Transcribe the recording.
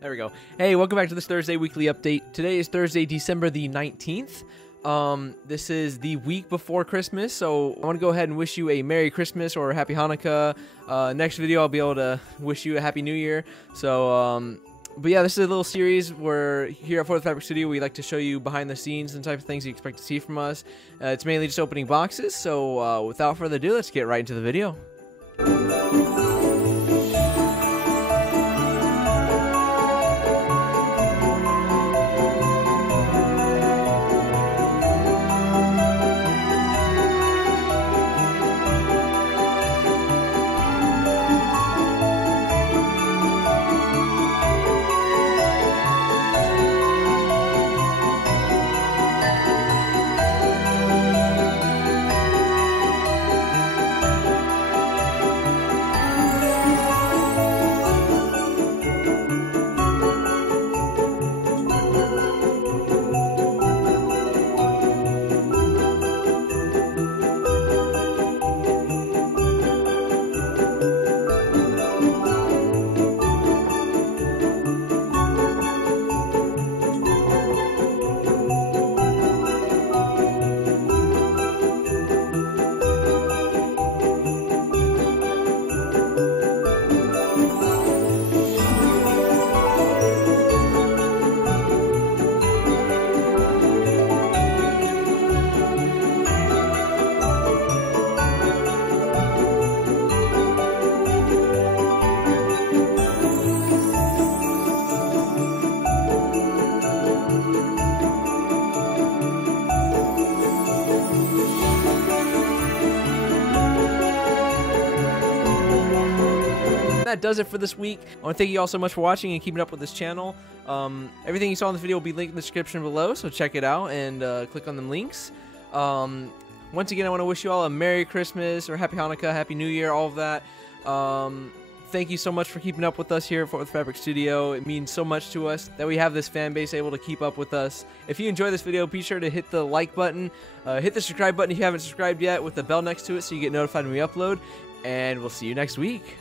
There we go. Hey, welcome back to this Thursday weekly update. Today is Thursday, December the 19th. This is the week before Christmas, so I want to go ahead and wish you a Merry Christmas or a Happy Hanukkah. Next video, I'll be able to wish you a Happy New Year. So, but yeah, this is a little series where here at Fourth Fabric Studio, we like to show you behind the scenes and type of things you expect to see from us. It's mainly just opening boxes, so without further ado, let's get right into the video. That does it for this week. I want to thank you all so much for watching and keeping up with this channel. Everything you saw in the video will be linked in the description below, so check it out and click on them links. Once again, I want to wish you all a Merry Christmas or Happy Hanukkah, Happy New Year, all of that. Thank you so much for keeping up with us here at Fourth Fabric Studio. It means so much to us that we have this fan base able to keep up with us. If you enjoy this video, be sure to hit the like button, hit the subscribe button if you haven't subscribed yet with the bell next to it so you get notified when we upload, and we'll see you next week.